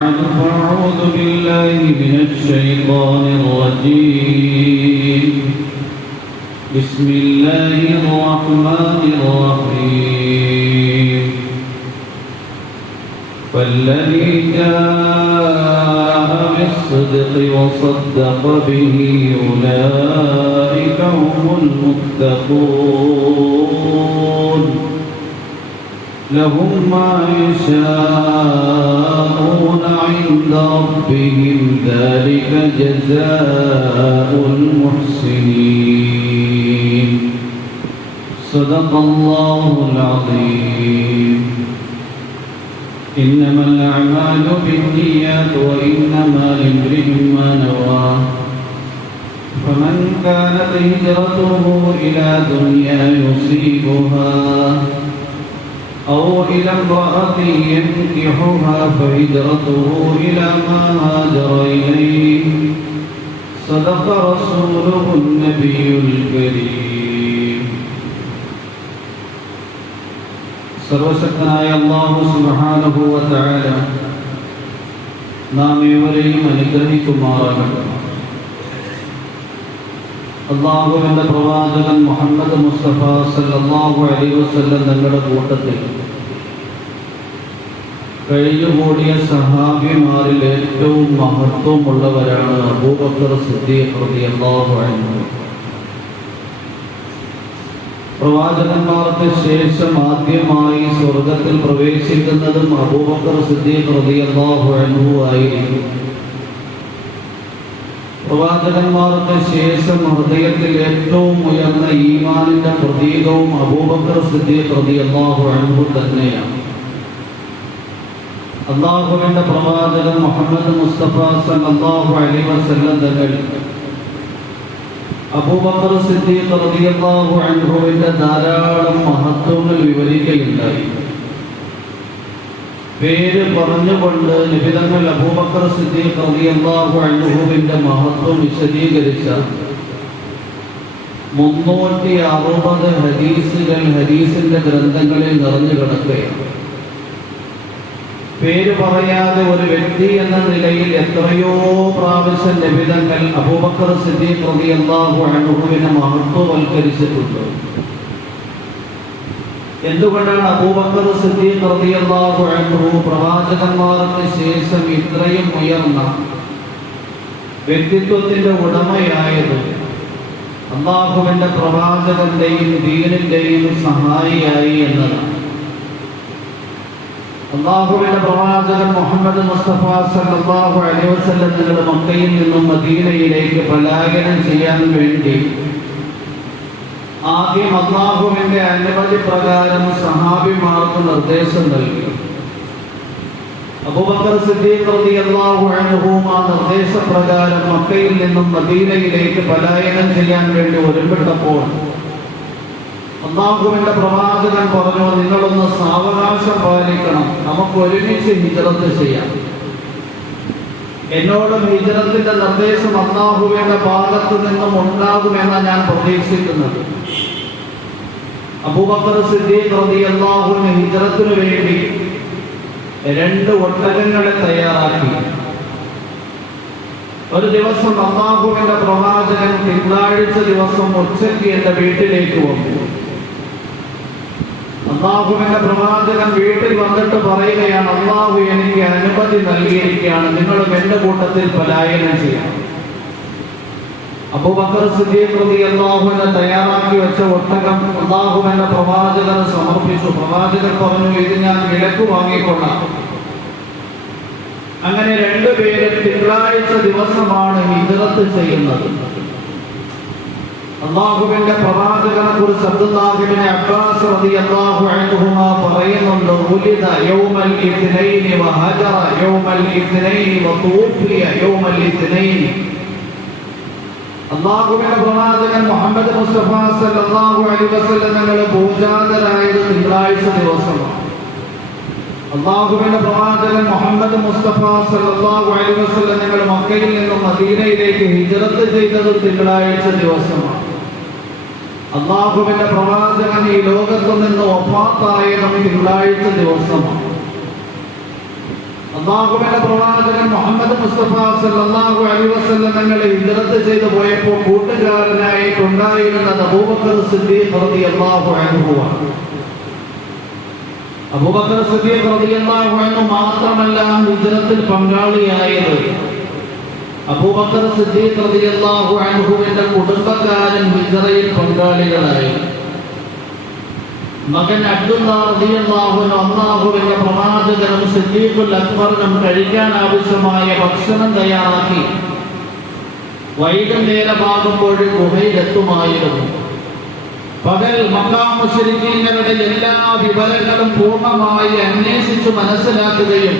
أعوذ بالله من الشيطان الرجيم. بسم الله الرحمن الرحيم. فالذي جاء بالصدق وصدق به أولئك هم المتقون. لهم ما يشاءون عند ربهم ذلك جزاء المحسنين. صدق الله العظيم. إنما الأعمال بالنيات وإنما لامرئ ما نوى. فمن كانت هجرته إلى دنيا يصيبها أو إلى امرأة ينكحها فهجرته إلى ما هاجر إليه. صدق رسوله النبي الكريم. സർവശക്തനായ അല്ലാഹു സുബ്ഹാനഹു വ തആല നാം ഏവരെയും അനുഗ്രഹിക്കുമാറാകട്ടെ. അല്ലാഹുവിന്റെ പ്രവാചകൻ മുഹമ്മദ് മുസ്തഫ സല്ലല്ലാഹു അലൈഹി വസല്ലം തങ്ങളുടെ കൂട്ടത്തിൽ കഴിഞ്ഞുകൂടിയ സഹാബിമാരിൽ ഏറ്റവും മഹത്വമുള്ളവരാണ് അബൂബക്കർ സിദ്ദീഖ് റളിയല്ലാഹു അൻഹു. പ്രവാചകന്മാർക്ക് ശേഷം ആദ്യമായി സ്വർഗത്തിൽ പ്രവേശിക്കുന്നതും അബൂബക്കർ സിദ്ദീഖ് റളിയല്ലാഹു അൻഹു ആയിരിക്കും. പ്രവാചകന്മാർക്ക് ശേഷം ഹൃദയത്തിൽ ഏറ്റവും ഉയർന്ന ഈമാനിന്റെ പ്രതീകവും അബൂബക്കർ സിദ്ദീഖ് റളിയല്ലാഹു അൻഹു തന്നെയാണ്. അല്ലാഹുവിന്റെ പ്രവാചകൻ മുഹമ്മദ് മുസ്തഫ സല്ലല്ലാഹു അലൈഹി വസല്ലം തങ്ങൾ അബൂബക്കർ സിദ്ദീഖ് റളിയല്ലാഹു അൻഹുവിന്റെ ധാരാളം മഹത്വങ്ങൾ വിവരിക്കുകയുണ്ടായി. പേര് പറഞ്ഞുകൊണ്ട് നബി തങ്ങൾ അബൂബക്കർ സിദ്ദീഖ് റളിയല്ലാഹു അൻഹുവിന്റെ മഹത്വം വിശദീകരിച്ച 360 ഹദീസുകൾ ഹദീസിന്റെ ഗ്രന്ഥങ്ങളിൽ നിറഞ്ഞു കിടക്കുകയാണ്. പേര് പറയാതെ ഒരു വ്യക്തി എന്ന നിലയിൽ എത്രയോ പ്രാവശ്യം നബി തങ്ങൾ അബൂബക്കർ സിദ്ദീഖ് റളിയല്ലാഹു അൻഹുവിനെ മഹത്വവൽക്കരിച്ചിട്ടുണ്ട്. എന്തുകൊണ്ടാണ് അബൂബക്കർ സിദ്ദീഖ് റളിയല്ലാഹു അൻഹു പ്രവാചകന്മാർക്ക് ശേഷം ഇത്രയും ഉയർന്ന വ്യക്തിത്വത്തിന്റെ ഉടമയായത്? അല്ലാഹുവിന്റെ പ്രവാചകന്റെയും ദീനിന്റെയും സഹായിയായി എന്നതാണ്. അല്ലാഹുവിന്റെ പ്രവാചകൻ മുഹമ്മദ് മുസ്തഫ സല്ലല്ലാഹു അലൈഹി വസല്ലം തങ്ങൾ മക്കയിൽ നിന്നും മദീനയിലേക്ക് പലായനം ചെയ്യാൻ വേണ്ടി ആദ്യം അല്ലാഹുവിന്റെ അനുമതി പ്രകാരം സഹാബിമാർക്ക് നിർദ്ദേശം നൽകി. അബൂബക്കർ സിദ്ദീഖ് റളിയല്ലാഹു അൻഹു ആ നിർദ്ദേശപ്രകാരം മക്കയിൽ നിന്നും മദീനയിലേക്ക് പലായനം ചെയ്യാൻ വേണ്ടി ഒരുമ്പെട്ടപ്പോൾ അല്ലാഹുവിന്റെ പ്രവാചകൻ പറഞ്ഞു, നിങ്ങളൊന്ന് സാവകാശം പാലിക്കണം, നമുക്ക് ഒരുമിച്ച് ഹിജ്റത്ത് ചെയ്യാം. എന്നോടും ഹിജ്റത്തിന്റെ നിർദ്ദേശം അല്ലാഹുവിന്റെ ഭാഗത്തു നിന്നും ഉണ്ടാകുമെന്നാണ് ഞാൻ പ്രതീക്ഷിക്കുന്നത്. അബൂബക്കർ സിദ്ദീഖ് റളിയല്ലാഹു അൻഹു ഹിജ്റത്തിനു വേണ്ടി 2 ഒട്ടകങ്ങളെ തയ്യാറാക്കി. ഒരു ദിവസം അല്ലാഹുവിന്റെ പ്രവാചകൻ തിങ്കളാഴ്ച ദിവസം ഉച്ചയ്ക്ക് എന്റെ വീട്ടിലേക്ക് വന്നു. അല്ലാഹുവിന്റെ പ്രവാചകൻ വീട്ടിൽ വന്നിട്ട് പറയുകയാണ്, അല്ലാഹു എനിക്ക് അനുമതി നൽകിയിരിക്കുകയാണ്, നിങ്ങളും എന്റെ കൂട്ടത്തിൽ പലായനം ചെയ്യണം. അബൂബക്കർ സിദ്ദീഖ് റളിയല്ലാഹു അൻഹു തയ്യാറാക്കി വെച്ച ഒട്ടകം അല്ലാഹുവിന്റെ പ്രവാചകന് സമർപ്പിച്ചു. പ്രവാചകൻ പറഞ്ഞു, ഇത് ഞാൻ വിലക്ക് വാങ്ങിക്കൊള്ളാം. അങ്ങനെ 2 പേരും തിങ്കളാഴ്ച ദിവസമാണ് ഹിജ്റത്ത് ചെയ്യുന്നത്. അല്ലാഹുവിന്റെ പ്രവാചകനെ കുറിച്ച് അബ്ദുല്ലാഹി ഇബ്നു അബ്ബാസ് റളിയല്ലാഹു അൻഹുമാ പറയുന്നുണ്ട്, ഉലിദ യൗമൽ ഇത്നൈൻ വഹജറ യൗമൽ ഇത്നൈൻ വതൂഫിയ യൗമൽ ഇത്നൈൻ. അല്ലാഹുവിന്റെ പ്രവാചകൻ മുഹമ്മദ് മുസ്തഫ സല്ലല്ലാഹു അലൈഹി വസല്ലം തങ്ങൾ പൂജാതരായത് തിങ്കളാഴ്ച ദിവസമാണ്. അല്ലാഹുവിന്റെ പ്രവാചകൻ മുഹമ്മദ് മുസ്തഫ സല്ലല്ലാഹു അലൈഹി വസല്ലം തങ്ങൾ മക്കയിൽ നിന്നും മദീനയിലേക്ക് ഹിജ്റത്ത് ചെയ്തത് തിങ്കളാഴ്ച ദിവസമാണ്. അല്ലാഹുവിന്റെ പ്രവാചകൻ ഈ ലോകത്തു നിന്ന് വഫാത്തായത് തിങ്കളാഴ്ച ദിവസമാണ്. അല്ലാഹുവിന്റെ പ്രവാചകൻ മുഹമ്മദ് മുസ്തഫ സല്ലല്ലാഹു അലൈഹി വസല്ലം തങ്ങളെ ഹിജ്റത്ത് ചെയ്തു പോയപ്പോൾ കൂട്ടുകാരനായിട്ടുണ്ടായിരുന്നത് അബൂബക്കർ സിദ്ദീഖ് റളിയല്ലാഹു അൻഹു ആണ്. അബൂബക്കർ സിദ്ദീഖ് റളിയല്ലാഹു അൻഹു മാത്രമല്ല ഹിജ്റത്തിൽ പങ്കാളിയായത്, അബൂബക്കർ സിദ്ദീഖ് റളിയല്ലാഹു അൻഹുവിന്റെ കുടുംബക്കാരൻ ഹിജ്റയിൽ പങ്കാളികളായി. മകൻ അബ്ദുല്ലാ റളിയല്ലാഹു അൻഹു അല്ലാഹുവിന്റെ പ്രവാചകനും സിദ്ദീഖുൽ അക്ബറിനും കഴിക്കാൻ ആവശ്യമായ ഭക്ഷണം തയ്യാറാക്കി വൈകുന്നേരമാകുമ്പോൾ ഗുഹയിലെത്തുമായിരുന്നു. പകൽ മക്കാ മുശ്രിക്കീങ്ങളുടെ എല്ലാ വിവരങ്ങളും പൂർണ്ണമായി അന്വേഷിച്ചു മനസ്സിലാക്കുകയും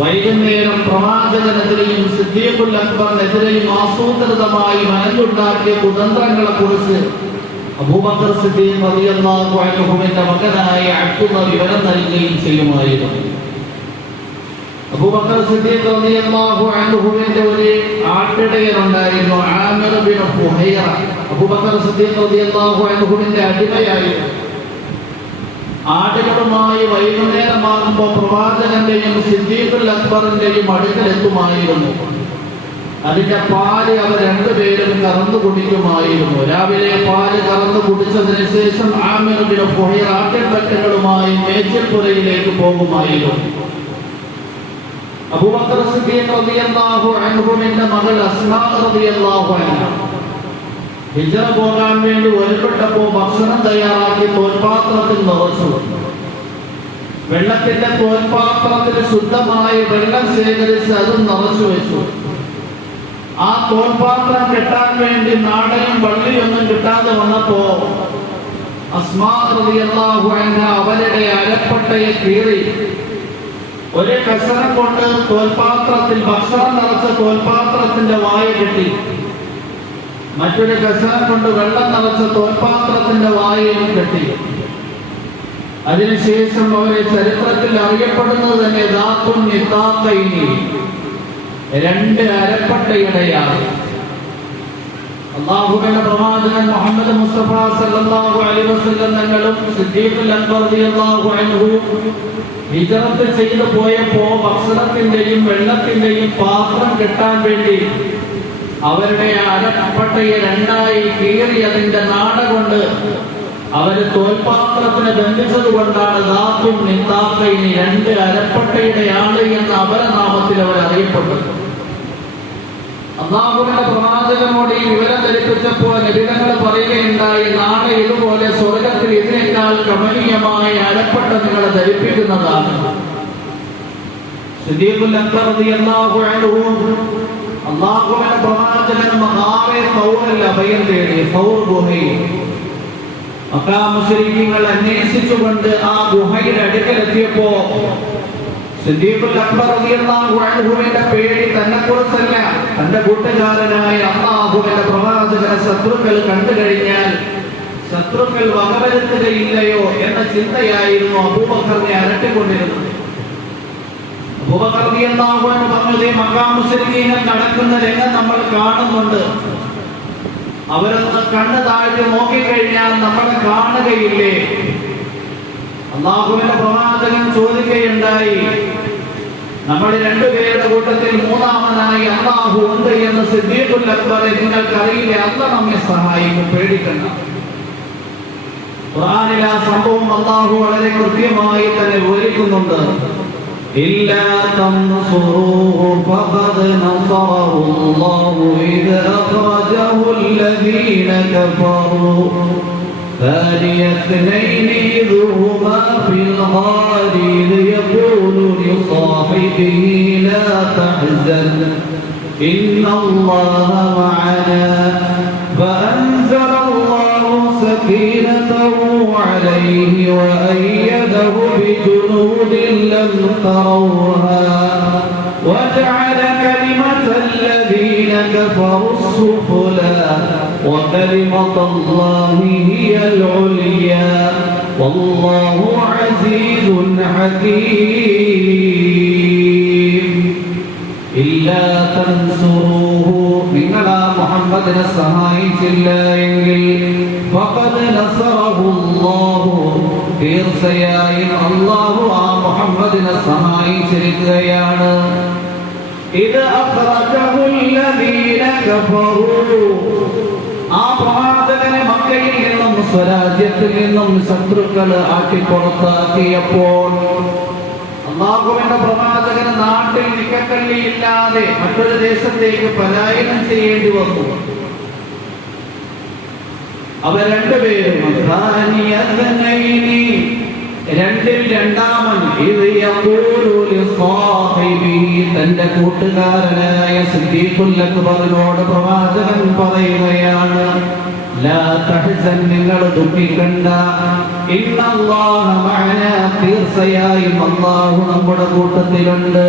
വൈകുന്നേരം പ്രവാചകനെതിരെയും സിദ്ദീഖുൽ അക്ബറിനെതിരെയും ആസൂത്രിതമായി മനസ്സിലുണ്ടാക്കിയ കുതന്ത്രങ്ങളെ കുറിച്ച് അബൂബക്കർ സിദ്ദീഖ് റളിയല്ലാഹു അൻഹുവിന്റെ മകനായ അബ്ദുള്ള വിവരം നൽകുകയും ചെയ്യുമായിരുന്നു. അബൂബക്കർ സിദ്ദീഖ് റളിയല്ലാഹു അൻഹുവിന്റെ ഒരു ആട്ടിടയനുണ്ടായിരുന്നു, ആമിർ ബിൻ ഫുഹൈറ. അബൂബക്കർ സിദ്ദീഖ് റളിയല്ലാഹു അൻഹുവിന്റെ അടിമയായിരുന്നു. ആടുകളുമായി വൈകുന്നേരമാകുമ്പോൾ പ്രവാചകന്റെയും സിദ്ദീഖുൽ അക്ബറിന്റെയും അടുക്കലെത്തുമായിരുന്നു. അതിന്റെ പാല് അവർ രണ്ടുപേരും കറന്നു കുടിക്കുമായിരുന്നു. രാവിലെ പാല് കറന്നു കുടിച്ചതിന് ശേഷം ആമിർ ബിൻ ഫുഹൈറ ആട്ടിൻപറ്റങ്ങളുമായി മേച്ചിൽപ്പുരയിലേക്ക് പോകുമായിരുന്നു. അബൂബക്കർ സിദ്ദീഖ് റളിയല്ലാഹു അൻഹുവിന്റെ മകൾ അസ്മാ റളിയല്ലാഹു അൻഹ ഹിജ്റ പോകാൻ വേണ്ടി ഒരുപ്പെട്ടപ്പോൾ ഭക്ഷണം തയ്യാറാക്കി തോൽപാത്രത്തിൽ നിറച്ചു. വെള്ളത്തിന്റെ തോൽപാത്രത്തിൽ ശുദ്ധമായ വെള്ളം ശേഖരിച്ച് അതും നിറച്ചു വെച്ചു. ആ തോൽപാത്രം കെട്ടാൻ വേണ്ടി നാടകം വള്ളിയൊന്നും കിട്ടാതെ വന്നപ്പോ അസ്മാ റളിയല്ലാഹു അൻഹ അവരുടെ അരപ്പട്ടയെ കീറി ഒരു കസരം കൊണ്ട് തോൽപാത്രത്തിൽ ഭക്ഷണം നിറച്ച തോൽപാത്രത്തിന്റെ വായ കെട്ടി, മറ്റൊരു കസരം കൊണ്ട് വെള്ളം നിറച്ച തോൽപാത്രത്തിന്റെ വായയും കെട്ടി. അതിനുശേഷം അവരെ ചരിത്രത്തിൽ അറിയപ്പെടുന്നത് തന്നെ ദാത്തുൻ നിതാഖൈനി, രണ്ട് അരപ്പട്ടയുടെയാണ്. അല്ലാഹുവിന്റെ പ്രവാചകൻ മുഹമ്മദ് മുസ്തഫ സല്ലല്ലാഹു അലൈഹി വസല്ലം തങ്ങളും സിദ്ദീഖുൽ അക്ബർ റളിയല്ലാഹു അൻഹു ഹിജ്റത്ത് ചെയ്തു പോയപ്പോ ഭക്ഷണത്തിന്റെയും വെള്ളത്തിന്റെയും പാത്രം കെട്ടാൻ വേണ്ടി അവരുടെ അരപ്പട്ടയെ രണ്ടായി കീറി അതിന്റെ നാട കൊണ്ട് അവര് തോൽപാത്രത്തിന് ബന്ധിച്ചത് കൊണ്ടാണ് ദാത്തുൻ നിതാഖൈനി, രണ്ട് അരപ്പട്ടയുടെ ആള് എന്ന അപരനാമത്തിൽ അവർ അറിയപ്പെട്ടത്. അല്ലാഹുവിന്റെ പ്രവാചകനോട് ഈ വിവരം ധരിപ്പിച്ചപ്പോൾ നബിതങ്ങൾ പറയുകയുണ്ടായി, നാളെ ഇതുപോലെ സ്വർഗത്തിൽ ഇതിനേക്കാൾ കമനീയമായ അരപ്പട്ട നിങ്ങളെ ധരിപ്പിക്കുന്നതാണ്. സിദ്ദീഖുൽ അക്ബർ റളിയല്ലാഹു അൻഹു അല്ലാഹുവിന്റെ പ്രവാചകൻ മഹാറെ സൗറിൽ അഭയം തേടി. സൗർ ഗുഹയിൽ മക്കാ മുശ്രിക്കീങ്ങൾ അന്വേഷിച്ചുകൊണ്ട് ആ ഗുഹയുടെ അടുക്കലെത്തിയപ്പോ സിദ്ദീഖുൽ അക്ബർ റളിയല്ലാഹു അൻഹുവിന്റെ പേടി തന്നെക്കുറിച്ചല്ല, തന്റെ കൂട്ടുകാരനായ അല്ലാഹുവിന്റെ പ്രവാചകനെ ശത്രുക്കൾ കണ്ടു കഴിഞ്ഞാൽ ശത്രുക്കൾ വകവരുത്തുകയില്ലയോ എന്ന ചിന്തയായിരുന്നു അബൂബക്കറിനെ അലട്ടിക്കൊണ്ടിരുന്നത്. അബൂബക്കർ റളിയല്ലാഹു അൻഹു പറഞ്ഞത്, മക്കാ മുശ്രിക്കീങ്ങൾ നടക്കുന്ന രംഗം നമ്മൾ കാണുന്നുണ്ട്, അവരൊന്ന് കണ്ണ് താഴ്ത്തി നോക്കിക്കഴിഞ്ഞാൽ നമ്മളെ കാണുകയില്ലേ? അല്ലാഹുവിന്റെ പ്രവാചകൻ ചോദിക്കുകയുണ്ടായി, നമ്മൾ രണ്ടുപേരുടെ കൂട്ടത്തിൽ മൂന്നാമനായി അല്ലാഹു ഉണ്ട് എന്ന് സിദ്ദീഖുൽ അക്ബറെ നിങ്ങൾക്കറിയില്ലേ? അല്ലാഹു നമ്മെ സഹായിക്കും, പേടിക്കണ്ട. ഖുർആനിൽ ആ സംഭവം അല്ലാഹു വളരെ കൃത്യമായി തന്നെ വിവരിക്കുന്നുണ്ട്. إلا تنصروه فقد نصره الله إذ أخرجه الذين كفروا ثاني اثنين إذ هما في الغار إذ يقول لصاحبه لا تحزن إن الله معنا فأنزل الله سكينته عليه وأيده بجنود لم تروها وجعل كلمة الذين كفروا السفلى وكلمة الله هي العليا والله عزيز حكيم إلا تنصروه നിങ്ങളാ മുഹമ്മദിനെ സഹായിച്ചില്ല എങ്കിൽ ഫഖദ് നസറഹു അല്ലാഹു തീർച്ചയായും അല്ലാഹു ആ മുഹമ്മദിനെ സഹായിച്ചു. അറിയിച്ചിരിക്കുകയാണ്. ഇത് ആ പ്രവാചകനെ മക്കയിൽ നിന്നും സ്വരാജ്യത്തിൽ നിന്നും ശത്രുക്കൾ ആക്കി പുറത്താക്കിയപ്പോൾ അല്ലാഹുവിന്റെ പ്രവാചകന് നാട്ടിൽ നിക്കക്കള്ളിയില്ലാതെ മറ്റൊരു ദേശത്തേക്ക് പലായനം ചെയ്യേണ്ടി വന്നു. അവർ രണ്ടുപേരും രണ്ടിൽ രണ്ടാമൻ തന്റെ കൂട്ടുകാരനായ സിദ്ദീഖുൽ അക്ബറിനോട് പ്രവാചകൻ പറയുകയാണ്, ലാ തഹ്സൻ, നിങ്ങൾ ദുഃഖിക്കണ്ട, ഇന്നല്ലാഹ മഅനാ, തീർച്ചയായും അല്ലാഹു നമ്മുടെ കൂട്ടത്തിലുണ്ട്.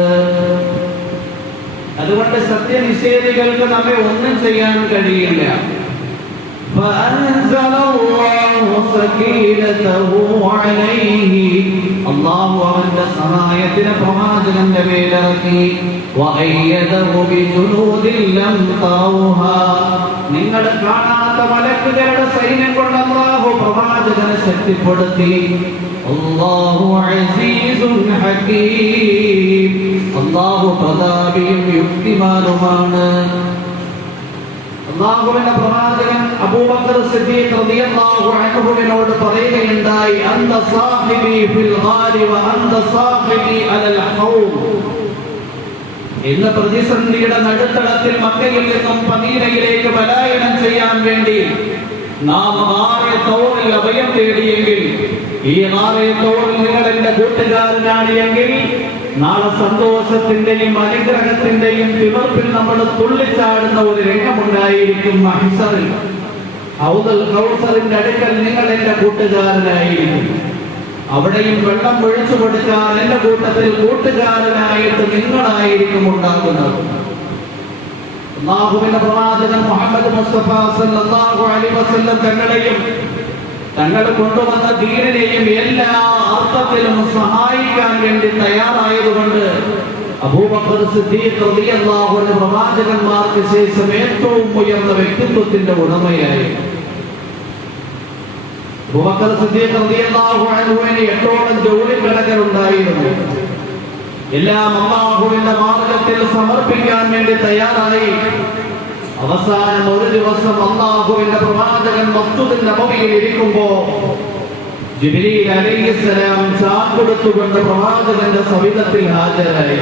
അതുകൊണ്ട് സത്യനിഷേധികൾക്ക് നമ്മെ ഒന്നും ചെയ്യാൻ കഴിയില്ല. فأنزل الله سكينته عليه, അല്ലാഹു അവന്റെ സഹായത്തിന് പ്രവാചകന്റെ മേലിറക്കി. وأيده بجنود لم تروها, നിങ്ങൾ കാണാത്ത മലക്കുകളുടെ സൈന്യം കൊണ്ട് അല്ലാഹു പ്രവാചകനെ ശക്തിപ്പെടുത്തി. അല്ലാഹു അസീസുൻ ഹകീം, അല്ലാഹു പ്രതാപിയും യുക്തിമാനുമാണ്. അല്ലാഹുവിന്റെ പ്രവാചകൻ അബൂബക്കർ സിദ്ദീഖ് റളിയല്ലാഹു അൻഹുവിനോട് പറയുകയുണ്ടായി, അന്ത സാഹിബി ഫിൽ ഗാരി വ അന്ത സാഹിബി അലൽ ഖൗം. ഇന്ന് പ്രതിസന്ധിയുടെ നടുത്തളത്തിൽ മക്കയിൽ നിന്നും മദീനയിലേക്ക് പലായനം ചെയ്യാൻ വേണ്ടി നാം ഗാറെ തൗറിൽ അഭയം തേടിയെങ്കിൽ, ഈ ഗാറെ തൗറിൽ നിങ്ങൾ എന്റെ കൂട്ടുകാരനാണ് എങ്കിൽ, നാളെ സന്തോഷത്തിന്റെയും അനുഗ്രഹത്തിന്റെയും തിമർപ്പിൽ നമ്മൾ തുള്ളിച്ചാടുന്ന ഒരു രംഗമുണ്ടായിരിക്കും. മഹ്ശറിൽ ഹൗദുൽ കൗസറിന്റെ അടുക്കൽ നിങ്ങൾ എന്റെ കൂട്ടുകാരനായിരിക്കും. അവിടെയും വെള്ളം ഒഴിച്ചു കൊടുക്കാൻ എന്റെ കൂട്ടത്തിൽ കൂട്ടുകാരനായിട്ട് നിങ്ങളായിരിക്കും ഉണ്ടാകുന്നത്. അല്ലാഹുവിന്റെ പ്രവാചകൻ മുഹമ്മദ് മുസ്തഫ സല്ലല്ലാഹു അലൈഹി വസല്ലം തങ്ങളെയും തങ്ങൾ കൊണ്ടുവന്ന ദീനിനെയും എല്ലാ അർത്ഥത്തിലും സഹായിക്കാൻ വേണ്ടി തയ്യാറായതുകൊണ്ട് അബൂബക്കർ സിദ്ദീഖ് റളിയല്ലാഹു അൻഹു പ്രവാചകന്മാർക്ക് ശേഷം ഏറ്റവും ഉയർന്ന വ്യക്തിത്വത്തിന്റെ ഉടമയായി. അബൂബക്കർ സിദ്ദീഖ് റളിയല്ലാഹു അൻഹുവിന് 8ഓളം ജോലിക്കാരർ ഉണ്ടായിരുന്നു. എല്ലാം അല്ലാഹുവിന്റെ മാർഗ്ഗത്തിൽ സമർപ്പിക്കാൻ വേണ്ടി തയ്യാറായി. അവസാനം ഒരു ദിവസം അല്ലാഹുവിന്റെ പ്രവാചകൻ മസ്ജിദുൽ നബവിയിൽ ഇരിക്കുമ്പോൾ ജിബ്രീൽ അലൈഹിസ്സലാം ചാക്കൊടുത്തുകൊണ്ട് പ്രവാചകന്റെ സവിധത്തിൽ ഹാജരായി.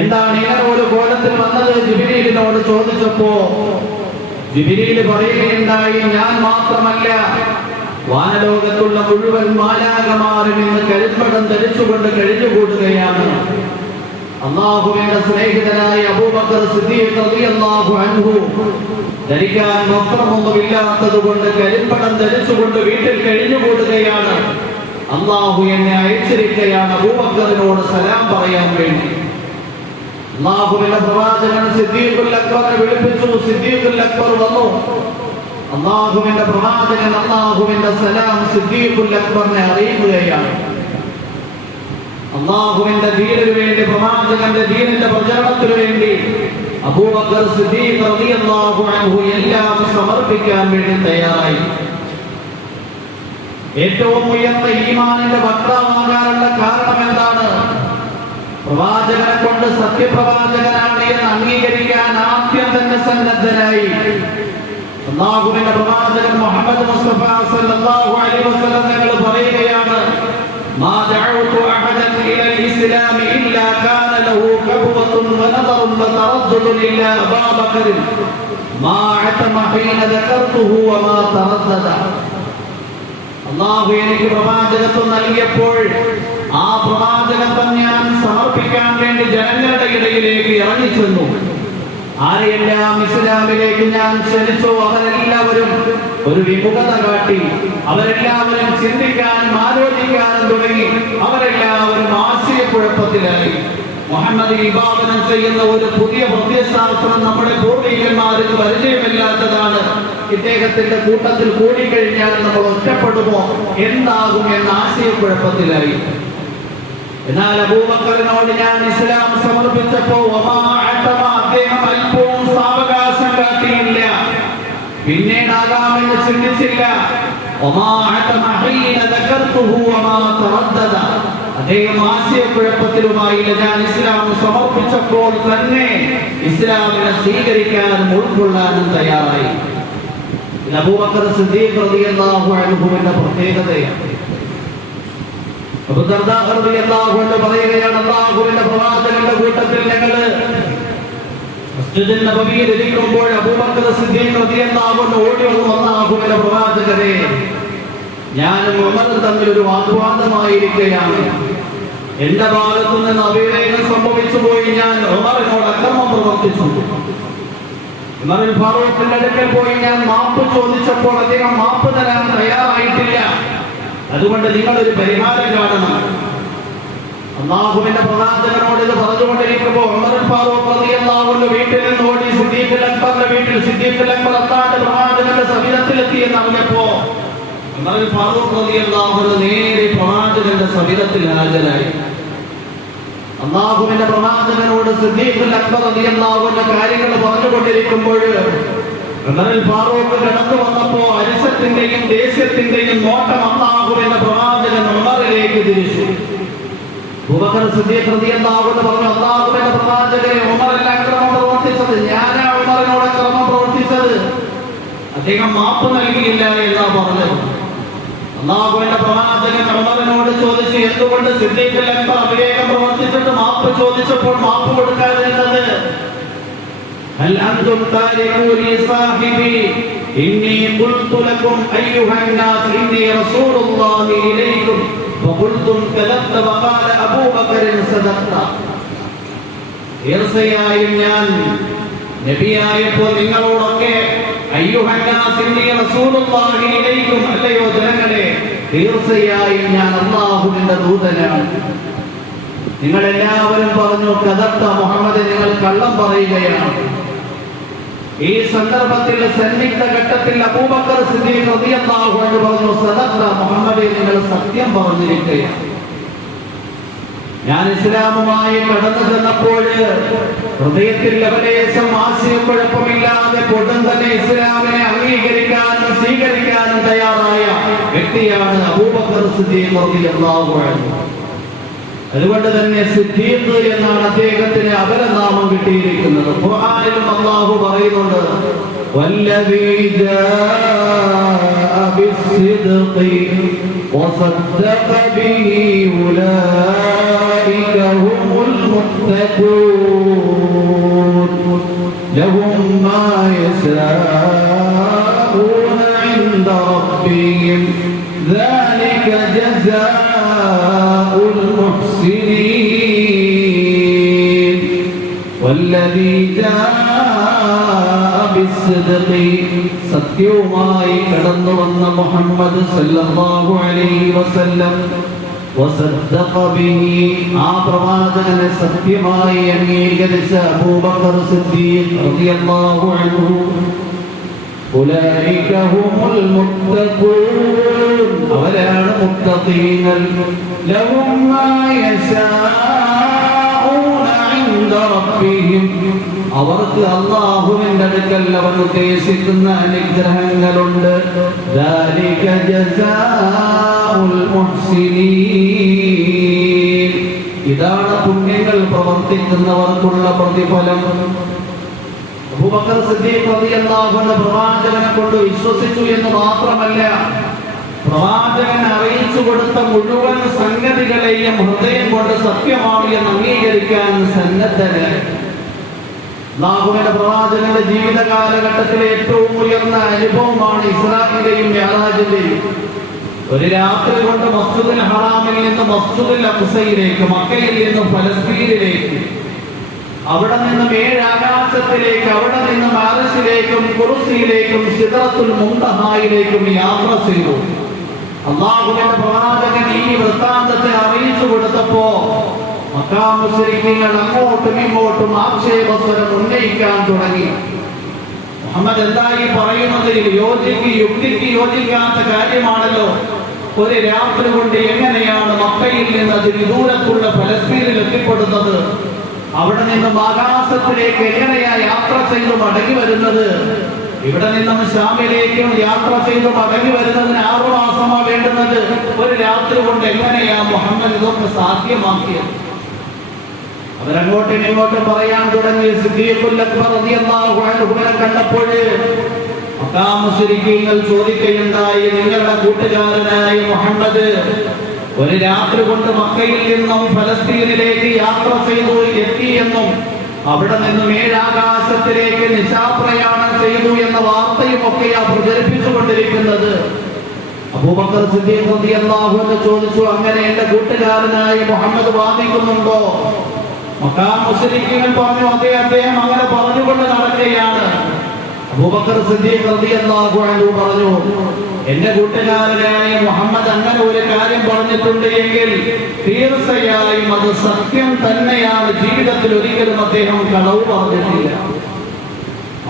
എന്താണ് ഇങ്ങനെ ഒരു കോലത്തിൽ വന്നത് ജിബ്രീലിനോട് ചോദിച്ചപ്പോ ജിബ്രീൽ പറയുകയുണ്ടായി, ഞാൻ മാത്രമല്ല, വാനലോകത്തുള്ള മുഴുവൻ മാലാഖമാരും ഇന്ന് കരിമ്പടം ധരിച്ചുകൊണ്ട് കഴിഞ്ഞുകൂടുകയാണ്. അല്ലാഹുവിന്റെ സ്നേഹിതനായ അബൂബക്കർ സിദ്ദീഖ് റളിയല്ലാഹു അൻഹു ധരിക്കാൻ വസ്ത്രമൊന്നുമില്ലാത്തതുകൊണ്ട് കരിമ്പടം ധരിച്ചുകൊണ്ട് വീട്ടിൽ കഴിഞ്ഞുകൂടുകയാണ്. അല്ലാഹു എന്നെ അയച്ചിരിക്കുകയാണ് അബൂബക്കറിനോട് സലാം പറയാൻ വേണ്ടി. അല്ലാഹുവിന്റെ പ്രവാചകൻ സിദ്ദീഖുൽ അക്ബറിനെ വിളിപ്പിച്ചു. സിദ്ദീഖുൽ അക്ബർ വന്നു. അല്ലാഹുവിന്റെ പ്രവാചകൻ അല്ലാഹുവിന്റെ സലാം സിദ്ദീഖുൽ അക്ബറിനെ അറിയിക്കുകയാണ്. അല്ലാഹുവിന്റെ ദീനിനു വേണ്ടി, പ്രവാചകന്റെ ദീനിന്റെ പ്രചരണത്തിനു വേണ്ടി അബൂബക്കർ സിദ്ദീഖ് റളിയല്ലാഹു അൻഹു എല്ലാം സമർപ്പിക്കാൻ വേണ്ടി തയ്യാറായി. ഏറ്റവും ഉയർന്ന ഈമാനിന്റെ വക്രമാകാനുള്ള കാരണം എന്താണ്? പ്രവാചകനെ കൊണ്ട് സത്യപ്രവാചകനാണ് എന്ന് അംഗീകരിക്കാൻ ആദ്യം തന്നെ സന്നദ്ധനായി. അല്ലാഹുവിന്റെ പ്രവാചകൻ മുഹമ്മദ് മുസ്തഫ സല്ലല്ലാഹു അലൈഹി വസല്ലം തങ്ങൾ പറയുകയാണ്, മാ ദഅഉതു അഹദൻ ഇലൽ ഇസ്ലാം ഇല്ലാ കാന ലഹു ഖബ്വത്തുൻ വനദറുൻ വതറദ്ദുദുൻ ഇല്ലാ അബൂബക്കർ മാ അതമ ഹീന ദകർതുഹു വമാ തറദ്ദദ. അല്ലാഹു എനിക്ക് പ്രവാചകത്വം നൽകിയപ്പോൾ ആ പ്രവാചകത്വം ഞാൻ സമർപ്പിക്കാൻ വേണ്ടി ജനങ്ങളുടെ ഇടയിലേക്ക് ഇറങ്ങിച്ചെന്നു. ആരെയെല്ലാം ഇസ്ലാമിലേക്ക് ഞാൻ ക്ഷണിച്ചു അവരെല്ലാവരും ഒരു വിമുഖത കാട്ടി. അവരെല്ലാവരും ചിന്തിക്കാനും ആലോചിക്കാനും തുടങ്ങി. അവരെല്ലാവരും ആശയക്കുഴപ്പത്തിലായി. മുഹമ്മദ് വിഭാവനം ചെയ്യുന്ന ഒരു പുതിയ പ്രത്യയശാസ്ത്രം നമ്മുടെ പൂർവികന്മാർക്ക് പരിചയമില്ലാത്തതാണ്. ഇദ്ദേഹത്തിന്റെ കൂട്ടത്തിൽ കൂടിക്കഴിഞ്ഞാൽ നമ്മൾ ഒറ്റപ്പെടുമോ, എന്താകും എന്ന ആശയക്കുഴപ്പത്തിലായി. എന്നാൽ അബൂബക്കറിനോട് ഞാൻ ഇസ്ലാം സമർപ്പിച്ചപ്പോ അദ്ദേഹം അല്പവും സാവകാശം കാട്ടിയില്ല. പിന്നീടാകാമെന്ന് ചിന്തിച്ചില്ല. അദ്ദേഹം ആശയക്കുഴപ്പത്തിലുമായില്ല. ഞാൻ ഇസ്ലാം സമർപ്പിച്ചപ്പോൾ തന്നെ ഇസ്ലാമിനെ സ്വീകരിക്കാനും ഉൾക്കൊള്ളാനും തയ്യാറായി. അബൂബക്കർ സിദ്ദീഖ് റളിയല്ലാഹു അൻഹുവിന്റെ പ്രത്യേകതയാണ്. അബൂ ദർദാ റളിയല്ലാഹു അൻഹു പറയുകയാണ്, അല്ലാഹുവിന്റെ പ്രവാചകന്റെ കൂട്ടത്തിൽ ഞങ്ങള് മസ്ജിദുൽ നബവിയിൽ ഇരിക്കുമ്പോൾ അബൂബക്കർ സിദ്ദീഖ് റളിയല്ലാഹു അൻഹു ഓടി വന്നു, അല്ലാഹുവിന്റെ പ്രവാചകരെ, ഞാനും ഉമറും തമ്മിൽ ഒരു വാഗ്വാദമായിരിക്കുകയാണ്. എന്റെ ഭാഗത്തു നിന്ന് അവിവേകം സംഭവിച്ചു പോയി. ഞാൻ ഉമറിനോട് അക്രമം പ്രവർത്തിച്ചു. ഉമറുൽ ഫാറൂഖിന്റെ അടുക്കൽ പോയി ഞാൻ മാപ്പ് ചോദിച്ചപ്പോൾ അദ്ദേഹം മാപ്പ് തരാൻ തയ്യാറായിട്ടില്ല. അതുകൊണ്ട് നിങ്ങളൊരു പരിഹാരം കാണണം. അല്ലാഹുവിന്റെ പ്രവാചകനോട് ഇത് പറഞ്ഞുകൊണ്ടിരിക്കുമ്പോൾ ഉമറുൽ ഫാറൂഖ് റളിയല്ലാഹു അൻഹു വീട്ടിൽ നിന്ന് ഓടി സിദ്ദീഖുൽ അക്ബറിന്റെ വീട്ടിൽ സിദ്ദീഖുൽ അക്ബർ അള്ളാഹുവിന്റെ പ്രവാചകന്റെ സവിധത്തിലെത്തി എന്നറിഞ്ഞപ്പോ ഉമറുൽ ഫാറൂഖ് റളിയല്ലാഹു അൻഹു നേരെ പ്രവാചകന്റെ സവിധത്തിൽ ഹാജരായി. അല്ലാഹുവിന്റെ പ്രവാചകനോട് സിദ്ദീഖുൽ അക്ബർ റളിയല്ലാഹു അൻഹു കാര്യങ്ങൾ പറഞ്ഞുകൊണ്ടിരിക്കുമ്പോൾ ഉമറുൽ ഫാറൂഖ് കടന്നു വന്നപ്പോ അരിശത്തിന്റെയും ദേഷ്യത്തിന്റെയും നോട്ടം അല്ലാഹുവിന്റെ പ്രവാചകൻ ഉമറിലേക്ക് തിരിച്ചു. അബൂബക്കർ സിദ്ദീഖ് റളിയല്ലാഹു അൻഹു പറഞ്ഞു, അല്ലാഹുവിന്റെ പ്രവാചകനെ, ഉമറല്ല അക്രമം പ്രവർത്തിച്ചത്, ഞാനാ ഉമറിനോട് അക്രമം പ്രവർത്തിച്ചത്. അദ്ദേഹം മാപ്പ് നൽകിയില്ല എന്നാ പറഞ്ഞത്. അല്ലാഹുവിന്റെ പ്രവാചകൻ ഉമറിനോട് ചോദിച്ചു, എന്തുകൊണ്ട് സിദ്ദീഖുൽ അക്ബർ അവിവേകം പ്രവർത്തിച്ചിട്ട് മാപ്പ് ചോദിച്ചപ്പോൾ മാപ്പ് കൊടുക്കാതിരുന്നത്? ഹൽ അൻതും താരിഖൂ ലി സാഹിബി ഇന്നി ഖുൽതു ലക്കും അയ്യുഹൻ നാസ് ഇന്നി റസൂലുള്ളാഹി ഇലൈക്കും വഖുൽതും കദബ്ത വഖാല അബൂബക്കർ സദഖത. തീർച്ചയായും ഞാൻ നബിയായപ്പോൾ നിങ്ങളോടൊക്കെ അയ്യുഹൻ നാസ് ഇന്നി റസൂലുള്ളാഹി ഇലൈക്കും, അല്ലയോ ജനങ്ങളെ, തീർച്ചയായും ഞാൻ അല്ലാഹുവിന്റെ ദൂതനാണ്. നിങ്ങൾ എല്ലാവരും പറഞ്ഞു, കദബ്ത, മുഹമ്മദ്, നിങ്ങൾ കള്ളം പറയുകയാണ്. ഈ സന്ദർഭത്തിൽ സന്നിഗ്ധ ഘട്ടത്തിൽ അബൂബക്കർ സിദ്ദീഖ് റളിയല്ലാഹു അൻഹു പറഞ്ഞു, സദഖത, മുഹമ്മദേ, നിങ്ങൾ സത്യം പറഞ്ഞിരിക്കുകയാണ്. ഞാൻ ഇസ്ലാമുമായി കടന്നു ചെന്നപ്പോൾ ഹൃദയത്തിൽ ലവലേശം ആശയക്കുഴപ്പമില്ലാതെ പൊടും തന്നെ ഇസ്ലാമിനെ അംഗീകരിക്കാനും സ്വീകരിക്കാനും തയ്യാറായ വ്യക്തിയാണ് അബൂബക്കർ സിദ്ദീഖ് റളിയല്ലാഹു അൻഹു. അതുകൊണ്ട് തന്നെ സിദ്ദീഖ് എന്നാണ് അദ്ദേഹത്തിന് അപരനാമം കിട്ടിയിരിക്കുന്നത്. ഖുർആനിലും അല്ലാഹു പറയുന്നുണ്ട്, വല്ലദീ ജാഅ ബിസ്സിദ്ഖി വസദ്ദഖ ബിഹി ഉലൈക ഹുമുൽ മുത്തഖൂൻ ലഹും മാ യശാഊന ഇൻദ റബ്ബിഹിം ذلك جزاء المحسنين والذي جاء بالصدق സത്യവുമായി കടന്നു വന്ന മുഹമ്മദ് സല്ലല്ലാഹു അലൈഹി വസല്ലം വസദ്ദഖ ബിഹി, ആ പ്രവാചകനെ സത്യമായി അംഗീകരിച്ച അബൂബക്കർ സിദ്ദീഖ് റളിയല്ലാഹു അൻഹു, ഉലൈക ഹുമുൽ മുത്തഖൂൻ, അവരാണ് മുത്തഖീങ്ങൾ. ലഹും മാ യശാഊന ഇൻദ റബ്ബിഹിം, അവർക്ക് അല്ലാഹുവിന്റെ അടുക്കൽ അവർ ഉദ്ദേശിക്കുന്ന അനുഗ്രഹങ്ങളുണ്ട്. ദാലിക ജസാഉൽ മുഹ്സിനീൻ, ഇതാണ് പുണ്യങ്ങൾ പ്രവർത്തിക്കുന്നവർക്കുള്ള പ്രതിഫലം. അബൂബക്കർ സിദ്ദീഖ് റളിയല്ലാഹു അൻഹു പ്രവാചകനെ കൊണ്ട് വിശ്വസിച്ചു എന്ന് മാത്രമല്ല, പ്രവാചകൻ അറിയിച്ചു കൊടുത്ത മുഴുവൻ സംഗതികളെയും ഹൃദയം കൊണ്ട് സത്യമാണ് എന്ന് അംഗീകരിക്കാൻ സന്നദ്ധനായി. അല്ലാഹുവിന്റെ പ്രവാചകന്റെ ജീവിത കാലഘട്ടത്തിലെ ഏറ്റവും ഉയർന്ന അനുഭവമാണ് ഇസ്രാഇന്റെയും മിഅ്റാജിന്റെയും. ഒരു രാത്രി കൊണ്ട് മസ്ജിദുൽ ഹറാമിൽ നിന്ന് മസ്ജിദുൽ അഖ്സയിലേക്ക്, മക്കയിൽ നിന്ന് ഫലസ്തീനിലേക്ക്, അവിടെ നിന്നും 7 ആകാശത്തിലേക്ക്, അവിടെ നിന്നും അർശിലേക്കും കുർസിയിലേക്കും സിദ്റത്തുൽ മുൻതഹായിലേക്കും യാത്ര ചെയ്തു. അല്ലാഹുവിന്റെ പ്രവാചകൻ ഈ വൃത്താന്തത്തെ അറിയിച്ചു കൊടുത്തപ്പോ മക്കാ മുശ്രിക്കീങ്ങൾ അങ്ങോട്ടും ഇങ്ങോട്ടും ആക്ഷേപസ്വരം ഉന്നയിക്കാൻ തുടങ്ങി. മുഹമ്മദ് എന്തായി പറയുന്നത്? യുക്തിക്ക് യോജിക്കാത്ത കാര്യമാണല്ലോ. ഒരു രാത്രി കൊണ്ട് എങ്ങനെയാണ് മക്കയിൽ നിന്ന് അതിന് ദൂരത്തുള്ള ഫലസ്തീനിൽ എത്തിപ്പെടുന്നത്? അവിടെ നിന്നും ആകാശത്തിലേക്ക് എങ്ങനെയാ യാത്ര ചെയ്ത് മടങ്ങി വരുന്നത്? ഇവിടെ നിന്നും ഷാമിലേക്കും യാത്ര ചെയ്ത് മടങ്ങി വരുന്നതിന് 6 മാസമാണ് വേണ്ടുന്നത്. ഒരു രാത്രി കൊണ്ട് എങ്ങനെയാ മുഹമ്മദ് ഇതൊക്കെ സാധ്യമാക്കിയത്? അവരങ്ങോട്ടും ഇങ്ങോട്ടും പറയാൻ തുടങ്ങി. സിദ്ദീഖുൽ അക്ബർ റളിയല്ലാഹു അൻഹുവിനെ കണ്ടപ്പോൾ മക്കാ മുശ്രിക്കീങ്ങൾ ചോദിക്കുകയുണ്ടായി, നിങ്ങളുടെ കൂട്ടുകാരനായ മുഹമ്മദ് ഒരു രാത്രി കൊണ്ട് മക്കയിൽ നിന്നും ഫലസ്തീനിലേക്ക് യാത്ര ചെയ്തു എത്തിയെന്നും അവിടെ നിന്നും 7 ആകാശത്തിലേക്ക് നിശാപ്രയാണം ചെയ്തു എന്ന വാർത്തയും ഒക്കെയാ പ്രചരിപ്പിച്ചുകൊണ്ടിരിക്കുന്നത്. അബൂബക്കർ സിദ്ദീഖ് റളിയല്ലാഹു അൻഹു ചോദിച്ചു, അങ്ങനെ എന്റെ കൂട്ടുകാരനായ മുഹമ്മദ് വാദിക്കുന്നുണ്ടോ? മക്കാ മുശ്രിക്കീങ്ങൾ പറഞ്ഞു, അതെ, അദ്ദേഹം അങ്ങനെ പറഞ്ഞുകൊണ്ട് നടക്കുകയാണ്. അബൂബക്കർ സിദ്ദീഖ് റളിയല്ലാഹു അൻഹു പറഞ്ഞു, എന്റെ കൂട്ടുകാരനായ മുഹമ്മദ് അങ്ങനെ ഒരു കാര്യം പറഞ്ഞിട്ടുണ്ട് എങ്കിൽ തീർച്ചയായും അത് സത്യം തന്നെയാണ്. ജീവിതത്തിൽ ഒരിക്കലും അദ്ദേഹം കളവ് പറഞ്ഞിട്ടില്ല.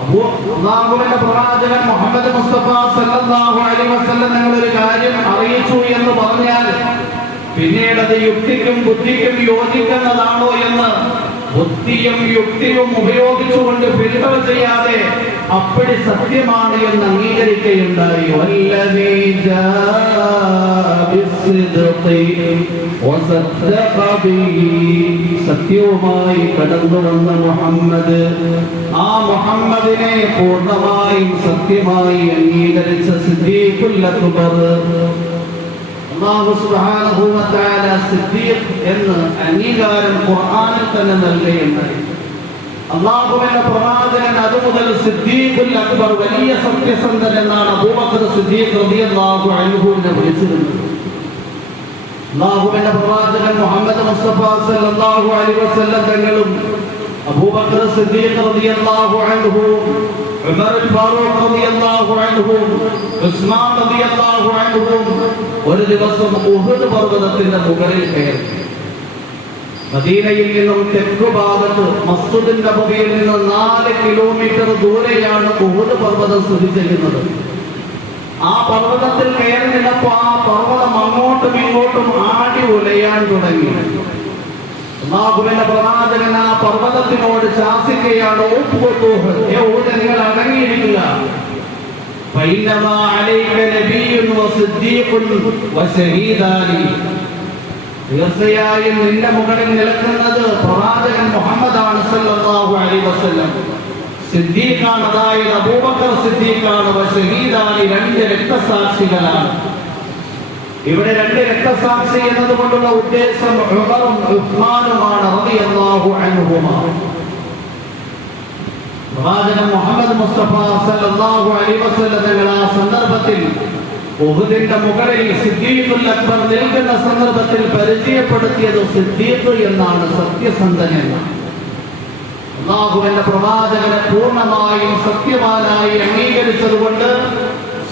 അല്ലാഹുവിന്റെ പ്രവാചകൻ മുഹമ്മദ് മുസ്തഫ സല്ലല്ലാഹു അലൈഹി വസല്ലം നിങ്ങളൊരു കാര്യം അറിയിച്ചു എന്ന് പറഞ്ഞാൽ പിന്നീട് അത് യുക്തിക്കും ബുദ്ധിക്കും യോജിക്കുന്നതാണോ എന്ന് ബുദ്ധിയും യുക്തിയും ഉപയോഗിച്ചുകൊണ്ട് ഫിൽട്ടർ ചെയ്യാതെ അപ്പടി സത്യമാണ് എന്ന് അംഗീകരിക്കുകയുണ്ടായി. സത്യവുമായി കടന്നു വന്ന മുഹമ്മദ്, ആ മുഹമ്മദിനെ പൂർണ്ണമായും സത്യമായി അംഗീകരിച്ച സിദ്ദീഖുൽ അക്ബർ. അല്ലാഹു സുബ്ഹാനഹു വ തആല സിദ്ദീഖ് എന്ന അംഗീകാരം ഖുർആനിൽ തന്നെ നൽകുകയുണ്ടായി. അല്ലാഹുവിന്റെ പ്രവാചകൻ അതുമുതൽ സിദ്ദീഖുൽ അക്ബർ, വലിയ സത്യസന്ധൻ എന്നാണ് അബൂബക്കർ സിദ്ദീഖ് റളിയല്ലാഹു അൻഹുവിനെ വിളിച്ചിരുന്നത്. അല്ലാഹുവിന്റെ പ്രവാചകൻ മുഹമ്മദ് മുസ്തഫ സല്ലല്ലാഹു അലൈഹി വസല്ലം തങ്ങളും അബൂബക്കർ സിദ്ദീഖ് റളിയല്ലാഹു അൻഹു, ഉമർ ഫാറൂഖ് റളിയല്ലാഹു അൻഹു, ഉസ്മാൻ റളിയല്ലാഹു അൻഹു ഒരു ദിവസം ഉഹുദ് പർവതത്തിന്റെ മുകളിൽ കയറി. മദീനയിൽ നിന്നും തെക്കു ഭാഗത്ത് മസ്ജിദുൻ നബവിയിൽ നിന്ന് 4 കിലോമീറ്റർ ദൂരെയാണ് ഉഹുദ് പർവതം സ്ഥിതി ചെയ്യുന്നത്. ആ പർവതത്തിൽ കയറി നിന്നപ്പോൾ ആ പർവതം അങ്ങോട്ടും ഇങ്ങോട്ടും ആടി ഉലയാൻ തുടങ്ങി. അല്ലാഹുവിന്റെ പ്രവാചകൻ ആ പർവതത്തിനോട് ശാസിക്കുകയാണ്, നിങ്ങൾ അടങ്ങിയിരിക്കുക. തീർച്ചയായും നിന്റെ മുകളിൽ നിൽക്കുന്നത് പ്രവാചകൻ മുഹമ്മദാണ് സല്ലല്ലാഹു അലൈഹി വസല്ലം. സിദ്ദീഖാണ്, അതായത് അബൂബക്കർ സിദ്ദീഖാണ്. വശഹീദാനി, 2 രക്തസാക്ഷികളാണ്. ഇവിടെ 2 രക്തസാക്ഷി എന്നതുകൊണ്ടുള്ള ഉദ്ദേശം ഉമറും ഉസ്മാനുമാണ് റളിയല്ലാഹു അൻഹുമാ. പ്രവാചകൻ മുഹമ്മദ് മുസ്തഫ സല്ലല്ലാഹു അലൈഹി വസല്ലം തങ്ങൾ ആ സന്ദർഭത്തിൽ ഉഹുദിന്റെ മുകളിൽ സിദ്ദീഖുൽ അക്ബർ നിൽക്കുന്ന സന്ദർഭത്തിൽ പരിചയപ്പെടുത്തിയത് സിദ്ദീഖ് എന്നാണ്, സത്യസന്ധൻ എന്നാണ്. അല്ലാഹുവിന്റെ പ്രവാചകനെ പൂർണ്ണമായും സത്യവാനായി അംഗീകരിച്ചതുകൊണ്ട്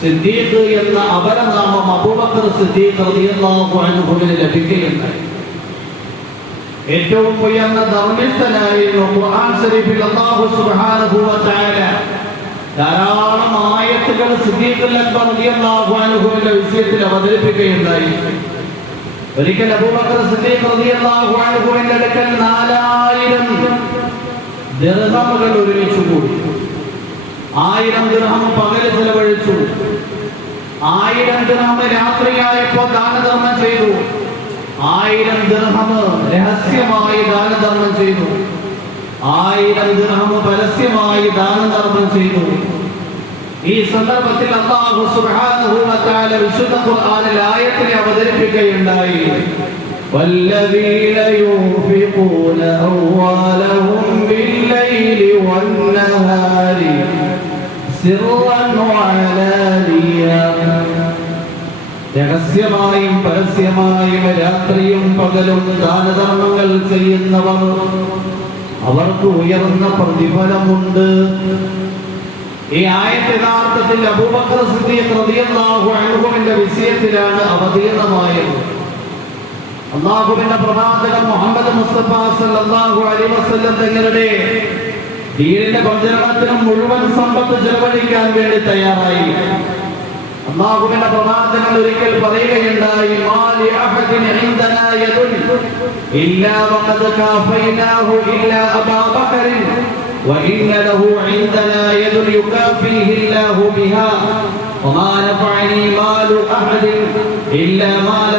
സിദ്ദീഖ് എന്ന അപരനാമം അബൂബക്കർ സിദ്ദീഖ് റളിയല്ലാഹു അൻഹുവിന് ലഭിക്കുകയുണ്ടായി. ഏറ്റവും ഉയർന്ന ധർമ്മിഷ്ഠനായിരുന്നു. ഖുർആൻ ശരീഫിൽ അല്ലാഹു സുബ്ഹാനഹു വ തആല ധാരാളം ആയത്തുകൾ സിദ്ദീഖുൽ അക്ബർ റളിയല്ലാഹു അൻഹുവിന്റെ വിഷയത്തിൽ അവതരിപ്പിക്കുകയുണ്ടായി. ഒരിക്കൽ അബൂബക്കർ സിദ്ദീഖ് റളിയല്ലാഹു അൻഹുവിന്റെ അടുക്കൽ 4000 ദിർഹമുകൾ ഒരുമിച്ച് കൂടി. 1000 ദിർഹം പകല് ചെലവഴിച്ചു. 1000 ദിർഹം രാത്രിയായപ്പോൾ ദാനധർമ്മം ചെയ്തു. 1000 ദിർഹം രഹസ്യമായി ദാനധർമ്മം ചെയ്തു. 1000 ദിർഹം പരസ്യമായി ദാനധർമ്മം ചെയ്തു. ഈ സന്ദർഭത്തിൽ അല്ലാഹു സുബ്ഹാനഹു വ തആല വിശുദ്ധ ഖുർആനിൽ ആയത്തിനെ അവതരിപ്പിക്കുകയുണ്ടായി. വല്ലദീന യുൻഫിഖൂന അംവാലഹും ബില്ലൈലി വന്നഹാരി സിർറൻ വഅലാനിയ, രഹസ്യമായും പരസ്യമായും രാത്രിയും പകലും ദാനധർമ്മങ്ങൾ ചെയ്യുന്നവർ അവർക്ക് ഉയർന്ന പ്രതിഫലമുണ്ട്. ഈ ആയത്ത് യഥാർത്ഥത്തിൽ അബൂബക്കർ സിദ്ദീഖ് റളിയല്ലാഹു അൻഹുവിന്റെ വിഷയത്തിലാണ് അവതീർണമായത്. അല്ലാഹുവിന്റെ പ്രവാചകൻ മുഹമ്മദ് മുസ്തഫ സല്ലല്ലാഹു അലൈഹി വസല്ലം തങ്ങളുടെ ദീനിന്റെ പ്രചരണത്തിനും മുഴുവൻ സമ്പത്ത് ചെലവഴിക്കാൻ വേണ്ടി തയ്യാറായി. അല്ലാഹുവിന്റെ പ്രവാചകൻ ഒരിക്കൽ പറയുകയുണ്ടായി, മാലി അഹദിൻ ഇൻദനാ യദുൻ ഇല്ലാ വഖദ് കാഫൈനാഹു ഇല്ലാ അബാ ബക്കർ وإن له عندنا يد يكافيه الله بها وما نفعني مال أحد إلا مال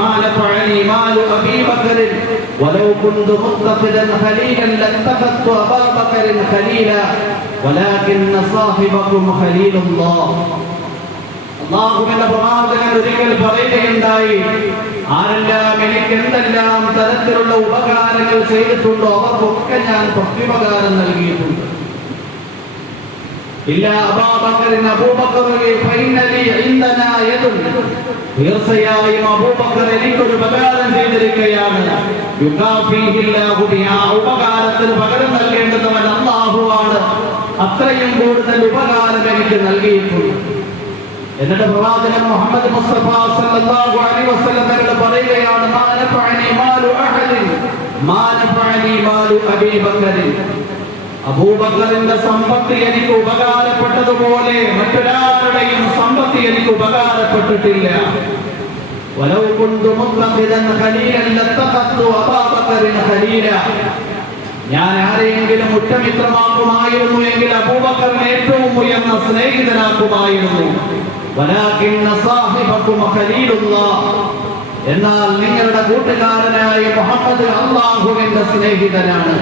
ما نفعني مال أبي بكر ولو كنت متخذا خليلا لاتخذت أبا بكر خليلا ولكن صاحبكم خليل الله. അല്ലാഹുവിന്റെ പ്രവാചകൻ ഒരിക്കൽ പറയുകയുണ്ടായി, ആരെല്ലാം എനിക്ക് എന്തെല്ലാം തരത്തിലുള്ള ഉപകാരങ്ങൾ ചെയ്തിട്ടുണ്ടോ അവർക്കൊക്കെ ഞാൻ പ്രത്യുപകാരം നൽകിയിട്ടുണ്ട്. ഇല്ല അബൂബക്കറിന് അബൂബക്കറിനെ ഫൈനലി ഇൻദനാ യദുൻ, തീർച്ചയായും അബൂബക്കർ എനിക്കൊരു ഉപകാരം ചെയ്തിരിക്കുകയാണ്. യുകാഫീഹില്ലാഹു ബിഹാ, ഉപകാരത്തിന് പകരം നൽകേണ്ടവൻ അല്ലാഹുവാണ്. അത്രയും കൂടുതൽ ഉപകാരം എനിക്ക് നൽകിയിട്ടുണ്ട്. എന്നിട്ട് പ്രവാചകൻ മുഹമ്മദ് മുസ്തഫ സല്ലല്ലാഹു അലൈഹി വസല്ലം തങ്ങൾ പറയുകയാണ്, മാ നഫഅനി മാലു അഹദിൻ മാ നഫഅനി മാലു അബീ ബക്കറിൻ, അബൂബക്കറിന്റെ സമ്പത്ത് എനിക്ക് ഉപകാരപ്പെട്ടതുപോലെ മറ്റൊരാളുടെയും സമ്പത്ത് എനിക്ക് ഉപകാരപ്പെട്ടിട്ടില്ല. വലൗ കുന്തു മുത്തഖിദൻ ഖലീലൻ ലത്തഖത്തു അബാ ബക്കറിൻ ഖലീല, ഞാൻ ആരെയെങ്കിലും ഉറ്റമിത്രമാക്കുമായിരുന്നു എങ്കിൽ അബൂബക്കറിനെ ഏറ്റവും ഉയർന്ന സ്നേഹിതനാക്കുമായിരുന്നു. വലാകിന്ന സാഹിബകും ഖലീലുല്ലാഹ്, എന്നാൽ നിങ്ങളുടെ കൂട്ടുകാരനായ മുഹമ്മദ് അല്ലാഹുവിന്റെ സ്നേഹിതനാണ്.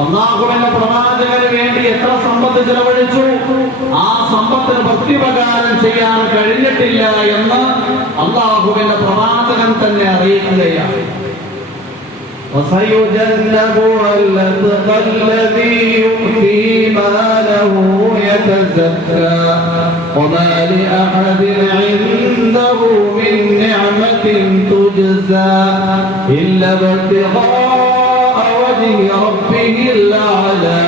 അല്ലാഹുവിന്റെ പ്രവാചകന് വേണ്ടി എത്ര സമ്പത്ത് ചെലവഴിച്ചു, ആ സമ്പത്തിന് പ്രത്യുപകാരം ചെയ്യാൻ കഴിഞ്ഞിട്ടില്ല എന്ന് അല്ലാഹുവിന്റെ പ്രവാചകൻ തന്നെ അറിയിക്കുകയാണ്. وسيجنبها الأتقى الذي يؤتي ماله يتزكى وما لأحد عنده من نعمة تجزى إلا ابتغاء وجه ربه الأعلى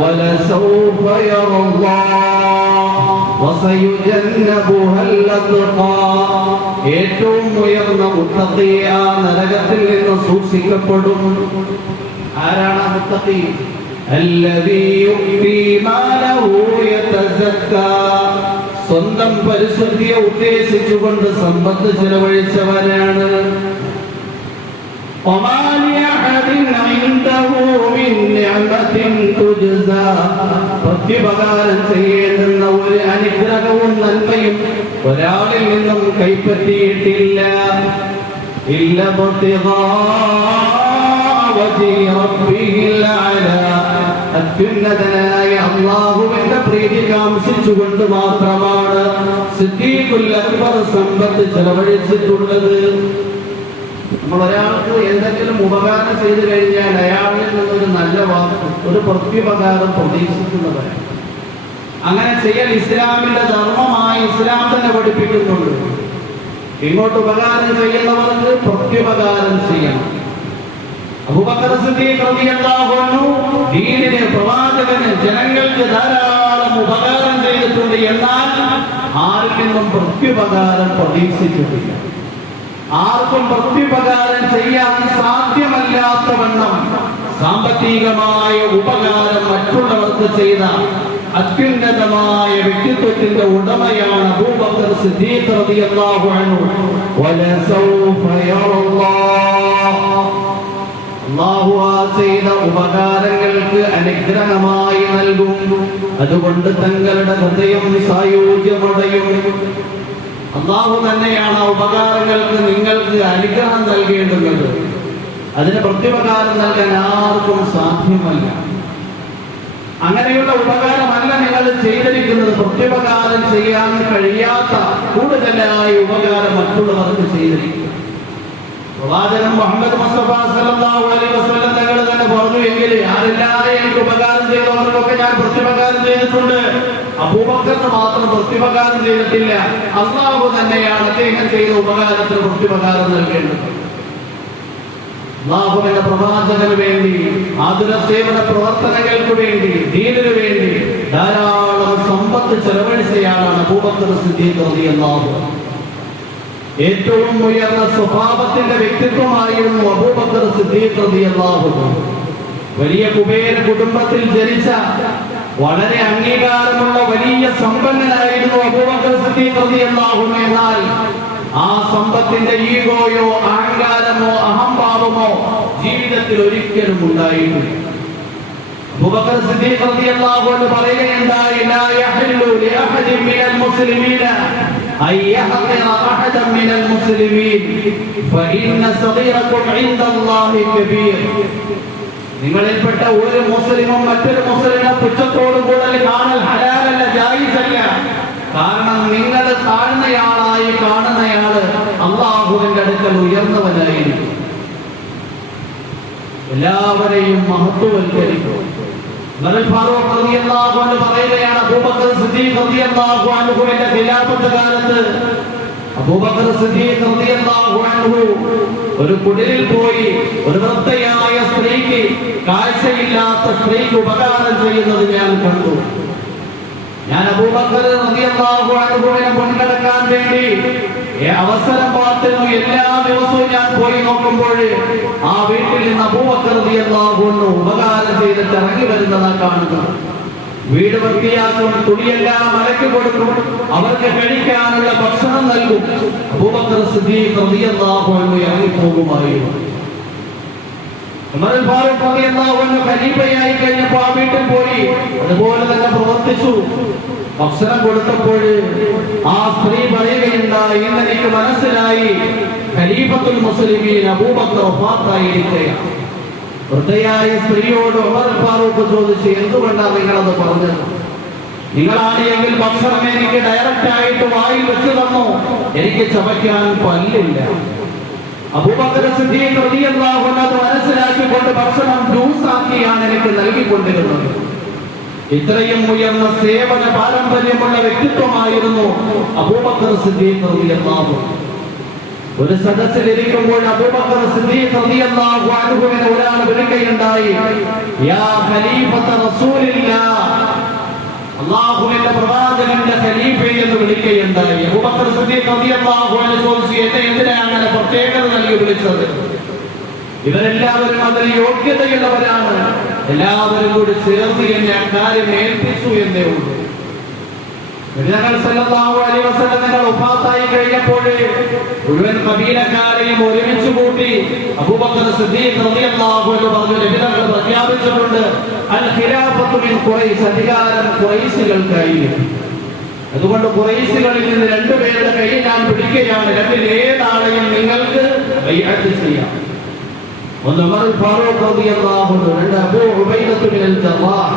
ولسوف يرضى وسيجنبها الأتقى, ഏറ്റവും ഉയർന്ന മുത്തഖി ആ നരകത്തിൽ നിന്ന് സൂക്ഷിക്കപ്പെടും. ആരാണ് മുത്തഖി? അല്ലദീ യുഅ്തി മാലഹു യതസക്കാ, സ്വന്തം പരിശുദ്ധിയെ ഉദ്ദേശിച്ചുകൊണ്ട് സമ്പത്ത് ചെലവഴിച്ചവരാണ്. വമാ ലിഅഹദിൻ ഇൻദഹു മിൻ നിഅമത്തിൻ തുജ്സാ, പ്രത്യുപകാരം ചെയ്യേണ്ടുന്ന ഒരു അനുഗ്രഹവും നന്മയും ഒരാളിൽ നിന്നും കൈപ്പറ്റിയിട്ടില്ല. ഇല്ല അത്യുന്നതനായ അല്ലാഹുവിന്റെ പ്രീതി കാംക്ഷിച്ചുകൊണ്ട് മാത്രമാണ് സിദ്ദീഖുൽ അക്ബർ സമ്പത്ത് ചെലവഴിച്ചിട്ടുള്ളത്. നമ്മൾ ഒരാൾക്ക് എന്തെങ്കിലും ഉപകാരം ചെയ്തു കഴിഞ്ഞാൽ അയാളിൽ നിന്നൊരു നല്ല വാക്ക്, ഒരു പ്രത്യുപകാരം പ്രതീക്ഷിക്കുന്നവരാണ്. അങ്ങനെ ചെയ്യൽ ഇസ്ലാമിന്റെ ധർമ്മമായി ഇസ്ലാം തന്നെ പഠിപ്പിക്കുന്നുണ്ട്. ഇങ്ങോട്ട് ഉപകാരം ചെയ്യുന്നവർക്ക് പ്രത്യുപകാരം ചെയ്യണം. അബൂബക്കർ സിദ്ദീഖ് റളിയല്ലാഹു അൻഹു ദീനിനെ, പ്രവാചകന്, ജനങ്ങൾക്ക് ധാരാളം ഉപകാരം ചെയ്തിട്ടുണ്ട്. എന്നാൽ ആരിൽ നിന്നും പ്രത്യുപകാരം പ്രതീക്ഷിച്ചിട്ടില്ല. ആർക്കും പ്രത്യുപകാരം ചെയ്യാൻ സാധ്യമല്ലാത്തവണ്ണം സാമ്പത്തികമായ ഉപകാരം മറ്റുള്ളവർക്ക് ചെയ്ത അത്യുന്നതമായ വ്യക്തിത്വത്തിന്റെ ഉടമയാണ് അബൂബക്കർ സിദ്ദീഖ് റളിയല്ലാഹു അൻഹു. വലസൗഫ യറല്ലാഹ്, അല്ലാഹു ആ ചെയ്ത ഉപകാരങ്ങൾക്ക് അനുഗ്രഹമായി നൽകും. അതുകൊണ്ട് തങ്ങളുടെ ഹൃദയം സായുജ്യമടയും. അല്ലാഹു തന്നെയാണ് ഉപകാരങ്ങൾക്ക് നിങ്ങൾക്ക് അനുഗ്രഹം നൽകേണ്ടുന്നത്. അതിന് പ്രത്യുപകാരം നൽകാൻ ആർക്കും സാധ്യമല്ല. അങ്ങനെയുള്ള ഉപകാരമല്ല നിങ്ങൾ ചെയ്തിരിക്കുന്നത്. പ്രത്യുപകാരം ചെയ്യാൻ കഴിയാത്ത കൂടുതലായ ഉപകാരം മറ്റുള്ളവർക്ക് ചെയ്തിരിക്കുന്നു. പ്രവാചകൻ മുഹമ്മദ് മുസ്തഫ സല്ലല്ലാഹു അലൈഹി വസല്ലം തങ്ങൾ തന്നെ പറഞ്ഞു, എങ്കിൽ ആരെല്ലാം എനിക്ക് ഉപകാരം ചെയ്തവർക്കൊക്കെ ഞാൻ പ്രത്യുപകാരം ചെയ്തിട്ടുണ്ട്. അബൂബക്കറിന് മാത്രം പ്രത്യുപകാരം ചെയ്തിട്ടില്ല. അല്ലാഹു തന്നെയാണ് അദ്ദേഹം ചെയ്ത ഉപകാരത്തിന് പ്രത്യുപകാരം നൽകേണ്ടത്. അല്ലാഹുവിന്റെ പ്രവാചകന് വേണ്ടി, ആതുര സേവന പ്രവർത്തനങ്ങൾക്ക് വേണ്ടി, ദീനിനു വേണ്ടി ധാരാളം സമ്പത്ത് ചെലവഴിച്ചയാളാണ് അബൂബക്കർ സിദ്ദീഖ് റളിയല്ലാഹു അൻഹു. ഏറ്റവും ഉയർന്ന സ്വഭാവത്തിന്റെ വ്യക്തിത്വമായിരുന്നു അബൂബക്കർ സിദ്ദീഖ് റളിയല്ലാഹു അൻഹു. വലിയ കുബേര കുടുംബത്തിൽ ജനിച്ച വളരെ അംഗീകാരമുള്ള വലിയ സമ്പന്നനായിരുന്നു അബൂബക്കർ സിദ്ദീഖ് റളിയല്ലാഹു അൻഹു. എന്നാൽ ആ സമ്പത്തിന്റെ ഈഗോയോ അഹങ്കാരമോ അഹംഭാവമോ ജീവിതത്തിൽ ഒരിക്കലും ഉണ്ടായിട്ടില്ല. അബൂബക്കർ സിദ്ദീഖ് റളിയല്ലാഹു അൻഹു പറയുകയുണ്ടായി ലാ യഹല്ലു ലി അഹദിൻ മിനൽ മുസ്ലിമീന അൻ യഹഖിറ അഹദൻ മിനൽ മുസ്ലിമീൻ ഫഇന്ന സഗീറകും ഇൻദല്ലാഹി കബീർ. നിങ്ങളിൽപ്പെട്ട ഒരു മുസ്ലിമും മറ്റൊരു മുസ്ലിമിനെ പുച്ഛത്തോടു കൂടൽ കാണൽ ഹലാലല്ല, ജായിസല്ല. കാരണം നിങ്ങൾ താഴ്ന്നയാളായി കാണുന്നയാള് അല്ലാഹുവിന്റെ അടുക്കൽ ഉയർന്നവനായിരിക്കും. എല്ലാവരെയും മഹത്വവൽക്കരിക്കും. ഫാറൂഖ് റളിയല്ലാഹു അൻഹു പറയുകയാണ്, അബൂബക്കർ സിദ്ദീഖ് റളിയല്ലാഹു അൻഹുവിന്റെ ഖിലാഫത്ത് കാലത്ത് അബൂബക്കർ സിദ്ദീഖ് റളിയല്ലാഹു അൻഹു ഒരു കുടിലിൽ പോയി ഒരു വൃദ്ധയായ സ്ത്രീക്ക്, കാഴ്ചയില്ലാത്ത സ്ത്രീക്ക് ഉപകാരം ചെയ്യുന്നത് ഞാൻ കണ്ടു. ഞാൻ അബൂബക്കർ റളിയല്ലാഹു അൻഹുവിനെ മുൻകടക്കാൻ വേണ്ടി അവസരം പാർത്തിരുന്നു. എല്ലാ ദിവസവും ഞാൻ പോയി നോക്കുമ്പോൾ ആ വീട്ടിൽ നിന്ന് അബൂബക്കർ റളിയല്ലാഹു അൻഹു ഉപകാരം ചെയ്തിട്ട് ഇറങ്ങി വരുന്നതാണ് കാണുന്നത്. വീട് വൃത്തിയാക്കും, തുണിയെല്ലാം അലക്കി കൊടുക്കും, അവർക്ക് കഴിക്കാനുള്ള ഭക്ഷണം നൽകും. അബൂബക്കർ സിദ്ദീഖ് റളിയല്ലാഹു അൻഹു ഇറങ്ങിപ്പോകുമായിരുന്നു. ഉമർ ഫാറൂഖ് റളിയല്ലാഹു അൻഹു ഖലീഫയായി കഴിഞ്ഞപ്പോൾ ആ വീട്ടിൽ പോയി അതുപോലെ തന്നെ പ്രവർത്തിച്ചു. ഭക്ഷണം കൊടുത്തപ്പോൾ ആ സ്ത്രീ പറയുകയുണ്ടായി, ഇന്ന് എനിക്ക് മനസ്സിലായി ഖലീഫത്തുൽ മുസ്ലിമീൻ അബൂബക്കർ വഫാത്തായിരിക്കുകയാണ്. വൃദ്ധയായ സ്ത്രീയോട് ഉമർ ഫാറൂഖ് ചോദിച്ചു, എന്തുകൊണ്ടാണ് നിങ്ങളത് പറഞ്ഞത്? നിങ്ങളാണ് എങ്കിൽ ഭക്ഷണം എനിക്ക് ഡയറക്റ്റ് ആയിട്ട് വായിൽ വെച്ചു തന്നു, എനിക്ക് ചവയ്ക്കാൻ പല്ലില്ല. അബൂബക്കർ സിദ്ദീഖ് റളിയല്ലാഹു അൻഹു അത് മനസ്സിലാക്കിക്കൊണ്ട് ഭക്ഷണം ജ്യൂസാക്കിയാണ് എനിക്ക് നൽകിക്കൊണ്ടിരുന്നത്. ഇത്രയും ഉയർന്ന സേവന പാരമ്പര്യമുള്ള വ്യക്തിത്വമായിരുന്നു അബൂബക്കർ സിദ്ദീഖ് റളിയല്ലാഹു അൻഹു. ഒരു സദസ്സിലിരിക്കുമ്പോൾ അബൂബക്കർ സിദ്ദീഖ് റളിയല്ലാഹു അൻഹുവിനെ ഒരാൾ വിളിക്കുകയുണ്ടായി, യാ ഖലീഫത റസൂലില്ലാഹ്, അല്ലാഹുവിന്റെ പ്രവാചകന്റെ ഖലീഫയെ എന്ന് വിളിക്കുകയുണ്ടായി. അബൂബക്കർ സിദ്ദീഖ് റളിയല്ലാഹു അൻഹു ചോദിച്ചു, എന്നെ എന്തിനാണ് അങ്ങനെ പ്രത്യേകത നൽകി വിളിച്ചത്? ഇവരെല്ലാവരും അതിന് യോഗ്യതയുള്ളവരാണ്, എല്ലാവരും കൂടി ചേർന്ന് എന്നെ അക്കാര്യം ഏൽപ്പിച്ചു എന്നേ ഉള്ളൂ. നബി സല്ലല്ലാഹു അലൈഹി വസല്ലം തങ്ങൾ വഫാത്തായി കഴിഞ്ഞപ്പോൾ മുഴുവൻ ഖബീലക്കാരെയും ഒരുമിച്ച് കൂട്ടി അബൂബക്കർ സിദ്ദീഖ് റളിയല്ലാഹു അൻഹു പറഞ്ഞു, നബി തങ്ങൾ പ്രഖ്യാപിച്ചിട്ടുണ്ട്, അൽ ഖിലാഫത്തു മിൻ ഖുറൈശ്, അധികാരം ഖുറൈശികൾക്കായിരിക്കും. അതുകൊണ്ട് ഖുറൈശികളിൽ നിന്ന് രണ്ടുപേരുടെ കൈ ഞാൻ പിടിക്കുകയാണ്, രണ്ടിൽ ഏതാളെയും നിങ്ങൾക്ക് ബൈഅത്ത് ചെയ്യാം. ഒന്ന് ഉമർ ഫാറൂഖ് റളിയല്ലാഹു അൻഹു, രണ്ട് അബൂ ഉബൈദത്ത് ബിൻ ജറാഹ്.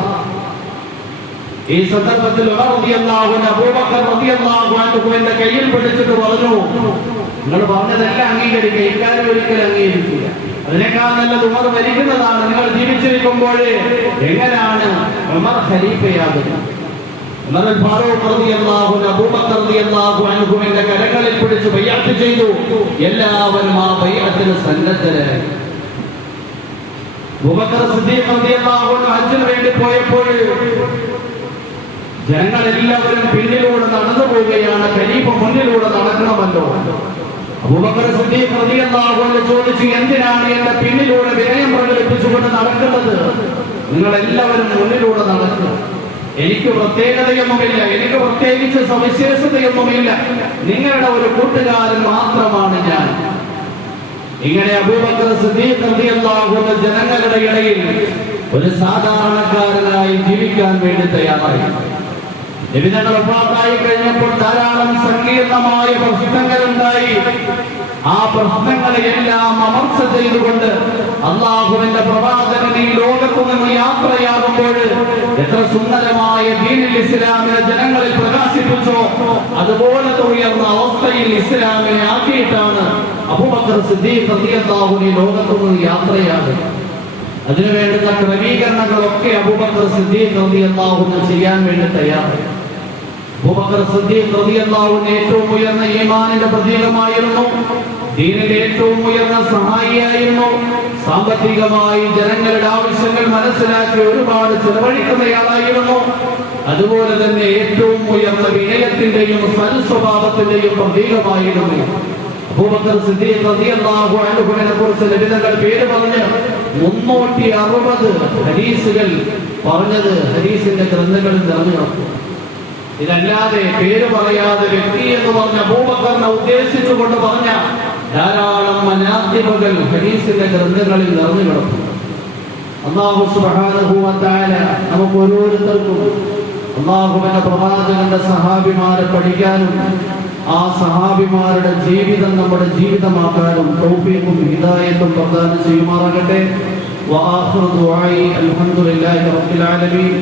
ഈ സന്ദർഭത്തിൽ ഉമർ റളിയല്ലാഹു അൻഹു അബൂബക്കർ റളിയല്ലാഹു അൻഹുവിന്റെ കയ്യിൽ പിടിച്ചിട്ട് പറഞ്ഞു, നിങ്ങൾ പറഞ്ഞതെല്ലാം അംഗീകരിക്കുക, ഇക്കാര്യം ഒരിക്കലും അംഗീകരിക്കുക. അതിനേക്കാൾ നല്ലത് ഉമർ മരിക്കുന്നതാണ്. നിങ്ങൾ ജീവിച്ചിരിക്കുമ്പോൾ എങ്ങനെയാണ് ഉമർ ഖലീഫയാകുന്നത്? ഉമർ ഫാറൂഖ് റളിയല്ലാഹു അൻഹു അബൂബക്കർ റളിയല്ലാഹു അൻഹുവിന്റെ കരങ്ങളിൽ പിടിച്ച് ബൈഅത്ത് ചെയ്തു. എല്ലാവരും ആ ബൈഅത്തിന് സന്നദ്ധരായി. അബൂബക്കർ സിദ്ദീഖ് റളിയല്ലാഹു അൻഹു ഹജ്ജിന് വേണ്ടി പോയപ്പോൾ ജനങ്ങളെല്ലാവരും പിന്നിലൂടെ നടന്നു പോവുകയാണ്, ഖലീഫ മുന്നിലൂടെ നടക്കണമല്ലോ. അബൂബക്കർ സിദ്ദീഖ് റളിയല്ലാഹു അൻഹു ചോദിച്ചു, എന്തിനാണ് എന്റെ പിന്നിലൂടെ വിനയം പ്രകടിപ്പിച്ചുകൊണ്ട് നടക്കുന്നത്? നിങ്ങൾ എല്ലാവരും മുന്നിലൂടെ നടക്കുക, എനിക്ക് പ്രത്യേകതയൊന്നുമില്ല, എനിക്ക് പ്രത്യേകിച്ച് സവിശേഷതയൊന്നുമില്ല, നിങ്ങളുടെ ഒരു കൂട്ടുകാരൻ മാത്രമാണ് ഞാൻ. ഇങ്ങനെ അബൂബക്കർ സിദ്ദീഖ് റളിയല്ലാഹു അൻഹു ജനങ്ങളുടെ ഇടയിൽ ഒരു സാധാരണക്കാരനായി ജീവിക്കാൻ വേണ്ടി തയ്യാറായി. നബി തങ്ങൾ വഫാത്തായി കഴിഞ്ഞപ്പോൾ ധാരാളം സങ്കീർണമായ പ്രശ്നങ്ങളുണ്ടായി. ആ പ്രശ്നങ്ങളെയെല്ലാം അമർച്ച ചെയ്തുകൊണ്ട് അല്ലാഹുവിന്റെ പ്രവാചകൻ ഈ ലോകത്തു നിന്ന് യാത്രയാകുമ്പോൾ എത്ര സുന്ദരമായ ദീനുൽ ഇസ്ലാമിനെ ജനങ്ങളിൽ പ്രകാശിപ്പിച്ചോ അതുപോലത്തെ ഉയർന്ന അവസ്ഥയിൽ ഇസ്ലാമിനെ ആക്കിയിട്ടാണ് അബൂബക്കർ സിദ്ദീഖ് റളിയല്ലാഹു അൻഹു ലോകത്തു നിന്ന് യാത്രയാകുന്നത്. അതിനുവേണ്ടുന്ന ക്രമീകരണങ്ങളൊക്കെ അബൂബക്കർ സിദ്ദീഖ് റളിയല്ലാഹു അൻഹു ചെയ്യാൻ വേണ്ടി തയ്യാറായി. അബൂബക്കർ സിദ്ദീഖ് റളിയല്ലാഹു അൻഹു ഏറ്റവും ഉയർന്ന ഈമാനിന്റെ പ്രതീകമായിരുന്നു, ദീനിന്റെ ഏറ്റവും ഉയർന്ന സഹായിയായിരുന്നു. സാമ്പത്തികമായി ജനങ്ങളുടെ ആവശ്യങ്ങൾ മനസ്സിലാക്കി ഒരുപാട് ചെലവഴിക്കുന്നയാളായിരുന്നു. അതുപോലെ തന്നെ ഏറ്റവും ഉയർന്ന വിനയത്തിന്റെയും സൽസ്വഭാവത്തിന്റെയും പ്രതീകമായിരുന്നു. അബൂബക്കർ സിദ്ദീഖ് റളിയല്ലാഹു അൻഹുവിനെ കുറിച്ച് നബി തങ്ങൾ പേര് പറഞ്ഞ് 360 ഹദീസുകൾ പറഞ്ഞത് ഹദീസിന്റെ ഗ്രന്ഥങ്ങളിൽ നിറഞ്ഞു കിടക്കും. ഇതല്ലാതെ പേര് പറയാതെ വ്യക്തി എന്ന് പറഞ്ഞ അബൂബക്കറിനെ ഉദ്ദേശിച്ചുകൊണ്ട് പറഞ്ഞ ധാരാളം മനാഖിബുകൾ ഹദീസിന്റെ ഗ്രന്ഥങ്ങളിൽ നിറഞ്ഞു കിടക്കും. അല്ലാഹു സുബ്ഹാനഹു വ തആല നമുക്ക് ഓരോരുത്തർക്കും അല്ലാഹുവിന്റെ പ്രവാചകന്റെ സഹാബിമാരെ പഠിക്കാനും ആ സഹാബിമാരുടെ ജീവിതം നമ്മുടെ ജീവിതമാക്കാനും തൗഫീഖും ഹിദായത്തും പ്രദാനം ചെയ്യുമാറാകട്ടെ. വആഖിറു ദുആഇ അൽഹംദുലില്ലാഹി റബ്ബിൽ ആലമീൻ.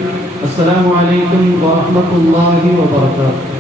അസ്സലാമു അലൈക്കും വറഹ്മത്തുള്ളാഹി വബറകാതുഹു.